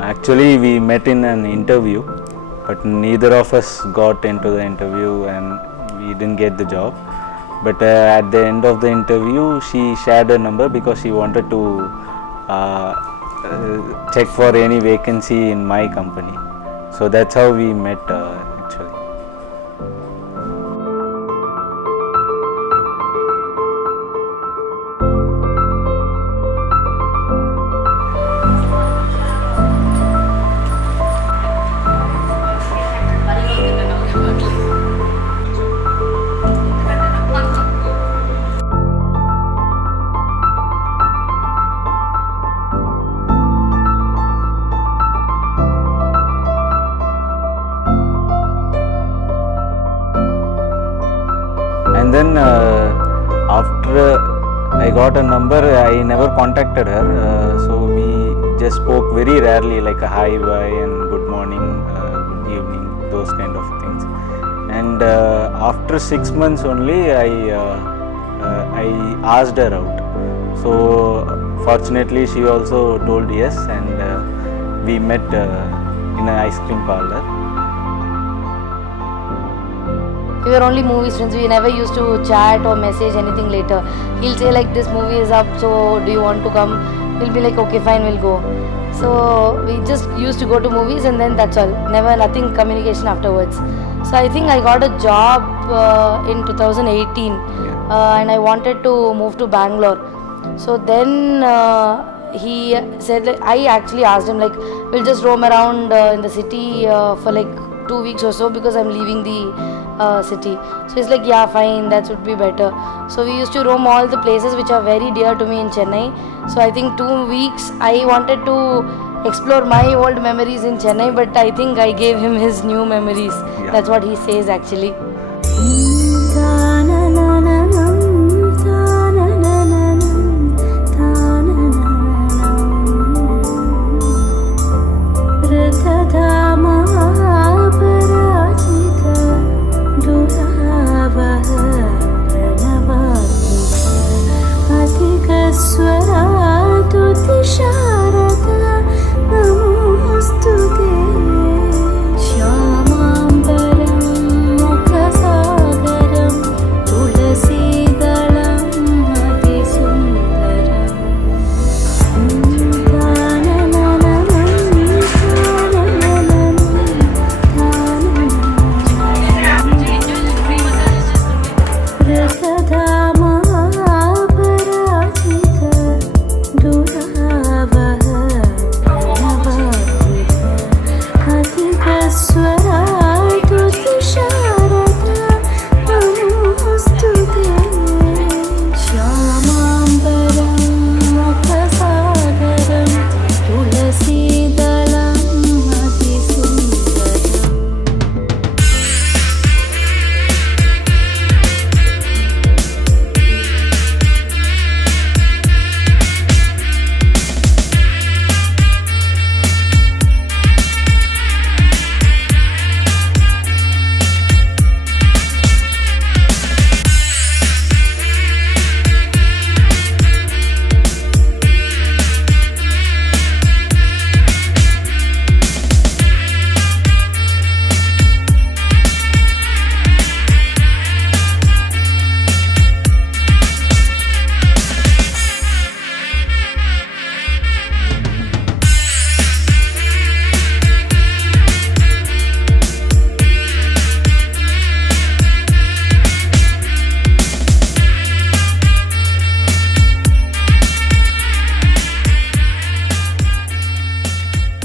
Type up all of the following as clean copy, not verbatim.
Actually, we met in an interview, but neither of us got into the interview and we didn't get the job. But at the end of the interview, she shared her number because she wanted to check for any vacancy in my company. So that's how we met actually. And then after I got a number, I never contacted her. So we just spoke very rarely, like a hi, bye, and good morning, good evening, those kind of things. And after 6 months only, I asked her out. So fortunately, she also told yes, and we met in an ice cream parlor. We were only movie friends. We never used to chat or message anything later. He'll say like, this movie is up, so do you want to come? We'll be like, okay, fine, we'll go. So we just used to go to movies and then that's all. Never, nothing communication afterwards. So I think I got a job in 2018 and I wanted to move to Bangalore. So then he said, like, I actually asked him like, we'll just roam around in the city for like 2 weeks or so because I'm leaving the city. So he's like, yeah, fine, that would be better. So we used to roam all the places which are very dear to me in Chennai. So I think 2 weeks I wanted to explore my old memories in Chennai, but I think I gave him his new memories. Yeah. That's what he says actually.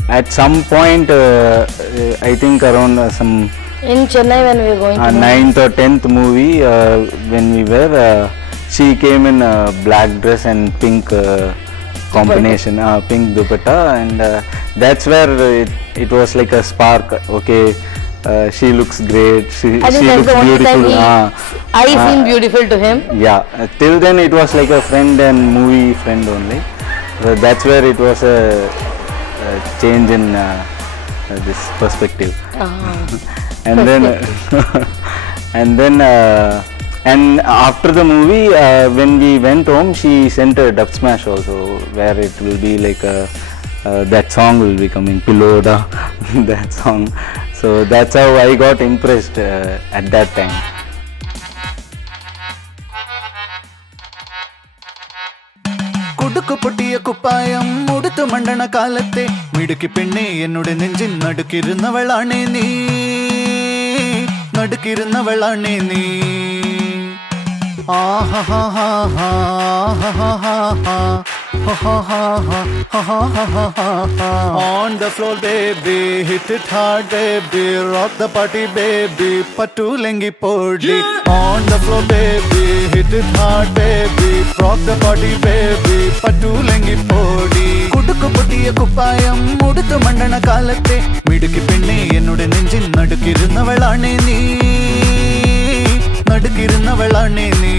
At some point, I think around some In Chennai when we were going to 9th or 10th movie, when we were, she came in a black dress and pink combination, pink dupatta, and that's where it was like a spark. Okay, she looks great. She I think that's looks the only time beautiful. I seem beautiful to him. Yeah, till then it was like a friend and movie friend only. So that's where it was a change in this perspective. And then and after the movie, when we went home, she sent a dub smash also, where it will be like a that song will be coming, Piloda, that song. So that's how I got impressed at that time. കുടുക്കു പൊട്ടിയ കുപ്പായം ഉടുത്തു മണ്ടണ കാലത്തെ മിടുക്കി പെണ്ണെ എന്നുടെ നെഞ്ചിൻ നടുക്കിരുന്നവളാണേ നീ, നടുക്കിരുന്നവളാണേ നീ. On the floor baby, hit it hard baby, rock the party baby, പറ്റൂലെങ്കി പൊടി. On the floor baby, hit it hard baby, rock the party baby, പറ്റൂലെങ്കി പൊടി. കുടുക്കു പൊട്ടിയ കുപ്പായം ഉടുത്തു മണ്ടണ കാലത്തെ മിടുക്കി പെണ്ണെ എന്നുടെ നെഞ്ചിൻ നടുക്കിരുന്നവളാണേ നീ, നടുക്കിരുന്നവളാണേ നീ.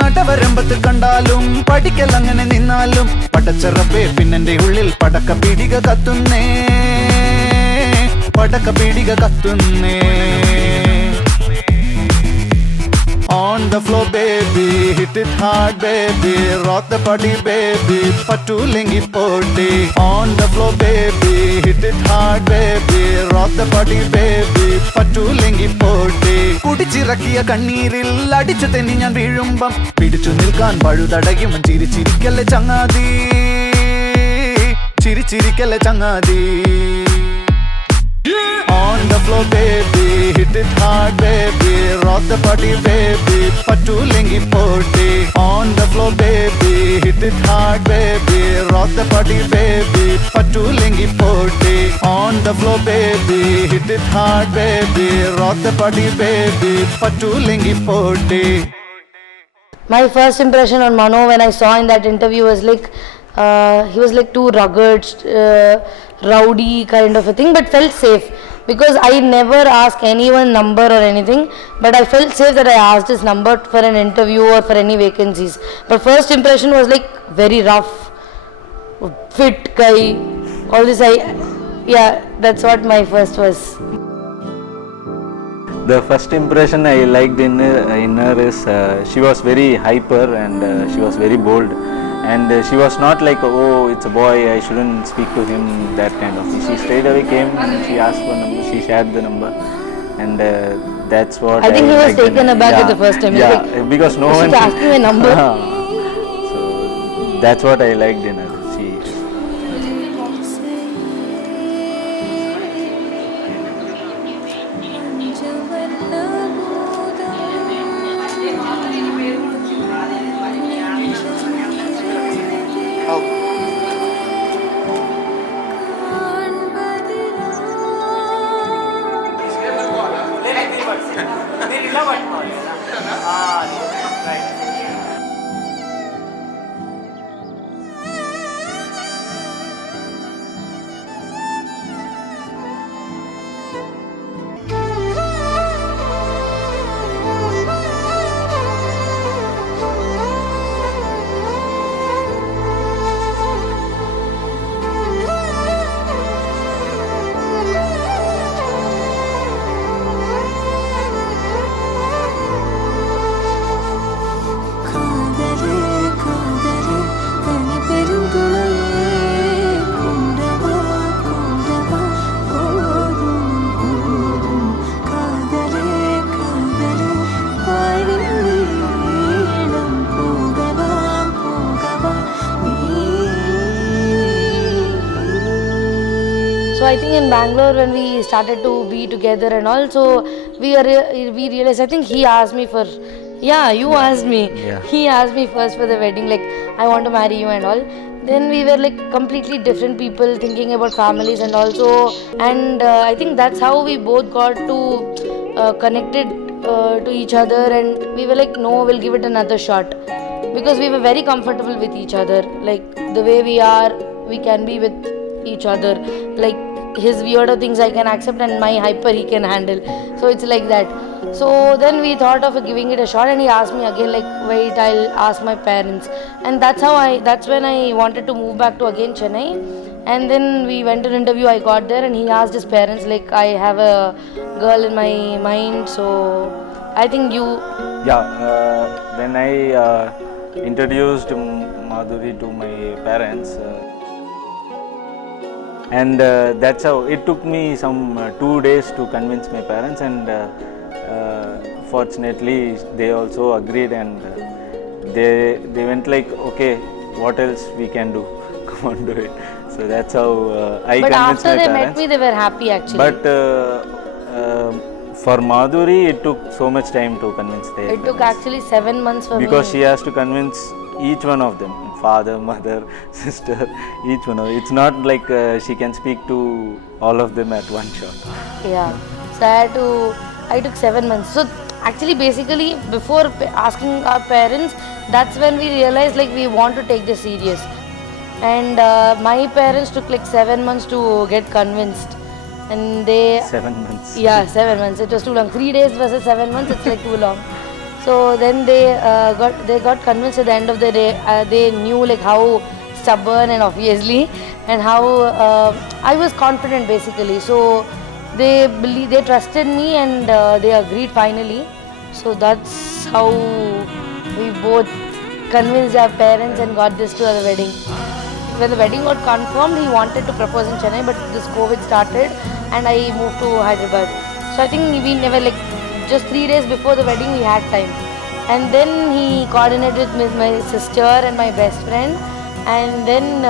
നടവരമ്പത്ത് കണ്ടാലും പഠിക്കൽ അങ്ങനെ നിന്നാലും പടച്ചറപ്പേ പിന്നെന്റെ ഉള്ളിൽ പടക്ക പീടിക കത്തുന്നേ, പടക്ക പീടിക കത്തുന്നേ. On the floor baby, hit it hard baby, rock the party baby, പറ്റൂലെങ്കി പൊടി. On the floor baby, hit it hard baby, rock the party baby, പറ്റൂലെങ്കി പൊടി. കുടിച്ചിറക്കിയ കണ്ണീരിൽ അടിച്ചു തെന്നി ഞാൻ വീഴുമ്പം പിടിച്ചു നിൽക്കാൻ പഴുതടയും ചിരിച്ചിരിക്കല്ലേ ചങ്ങാതി, ചിരിച്ചിരിക്കല്ലേ ചങ്ങാതി. On the floor baby, hit it hard baby, rock the party baby, പറ്റൂലെങ്കി പൊടി. On the floor baby, hit it hard baby, rock the party baby, പറ്റൂലെങ്കി പൊടി. On the floor baby, hit it hard baby, rock the party baby, പറ്റൂലെങ്കി പൊടി. My first impression on Mano when I saw in that interview was like he was like too rugged, rowdy kind of a thing, but felt safe because I never asked anyone number or anything, but I felt safe that I asked his number for an interview or for any vacancies. But first impression was like very rough, fit guy, all this. Yeah, that's what my first was. The first impression I liked in her is she was very hyper and she was very bold. And she was not like, oh, it's a boy, I shouldn't speak to him, that kind of thing. She straight away came and she asked for number, she shared the number, and that's what I think he was liked taken in her. aback at the first time. He was Yeah, like, because no "You one. should ask me my number." So that's what I liked in her. She. So I think in Bangalore when we started to be together and all, so we realized, I think he asked me for, you asked me. Yeah. He asked me first for the wedding, like I want to marry you and all. Then we were like completely different people thinking about families and also, and I think that's how we both got to connected to each other, and we were like, no, we'll give it another shot because we were very comfortable with each other, like the way we are, we can be with each other, like his weirder things I can accept and my hyper he can handle, so it's like that. So then we thought of giving it a shot, and he asked me again like, wait, I'll ask my parents, and that's when I wanted to move back to again Chennai. And then we went to an interview, I got there, and he asked his parents like, I have a girl in my mind, so I think you. Yeah, when I introduced Madhuri to my parents. And that's how it took me some 2 days to convince my parents, and fortunately they also agreed, and they went like, okay, what else we can do? Come on, do it. So that's how I But convinced after my they parents. met me, they were happy actually. But for Madhuri, it took so much time to convince their it took parents. actually 7 months for Because me. she has to convince each one of them, father, mother, sister, each one of them. It's not like she can speak to all of them at one shot. Yeah. So I took 7 months. So actually basically before asking our parents, that's when we realized like we want to take this serious. And my parents took like 7 months to get convinced. And they 7 months. Yeah, 7 months. It was too long. 3 days versus 7 months. It's like too long. So then they got convinced at the end of the day. They knew like how stubborn and obviously, and how I was confident basically. So they trusted me, and they agreed finally. So that's how we both convinced our parents and got this to the wedding. When the wedding got confirmed, he wanted to propose in Chennai, but this COVID started and I moved to Hyderabad. So I think we never like, just 3 days before the wedding we had time. And then he coordinated with my sister and my best friend. And then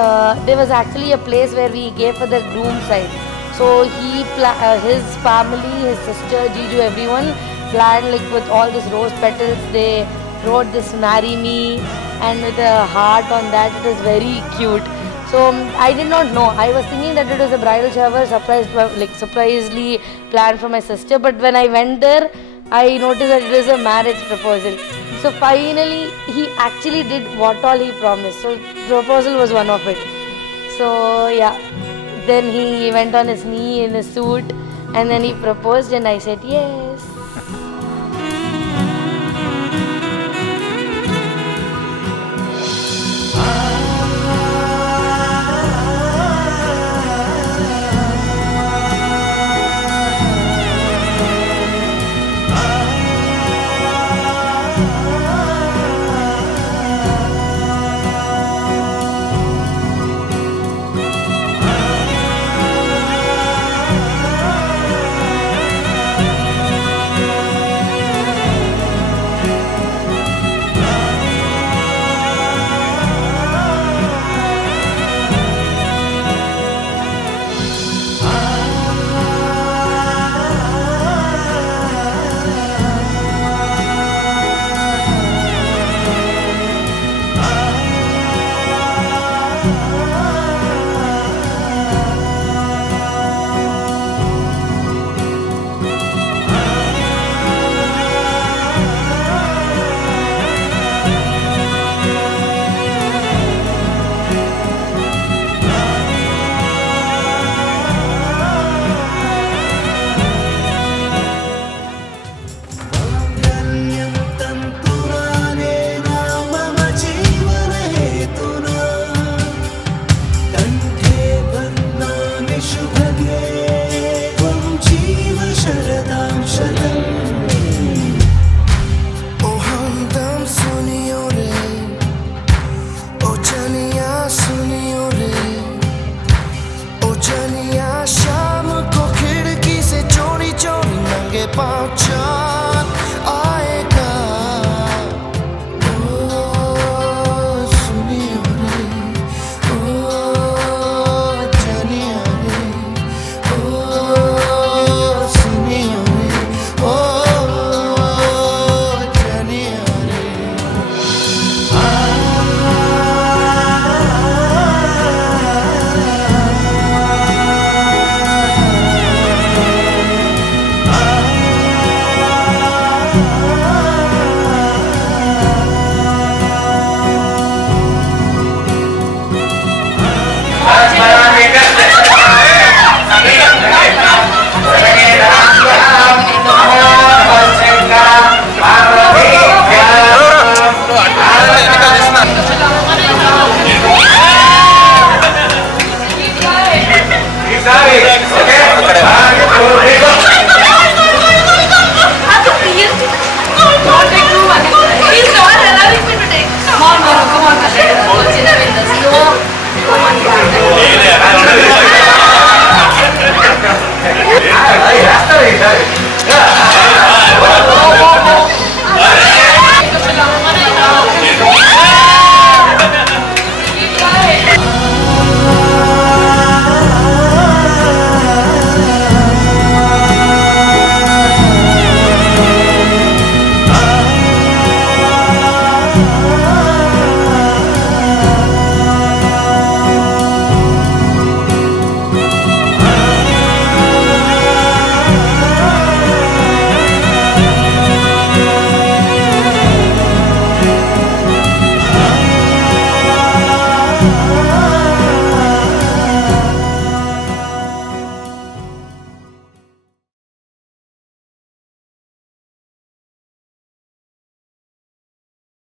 there was actually a place where we gave for the groom side. So his family, his sister, Jiju, everyone planned like with all this rose petals. They wrote this "Marry Me" and with a heart on that. It was very cute. So I did not know. I was thinking that it was a bridal shower, surprisingly planned for my sister. But when I went there, I noticed that it was a marriage proposal. So finally, he actually did what all he promised. So proposal was one of it. So yeah, then he went on his knee in a suit, and then he proposed, and I said yes.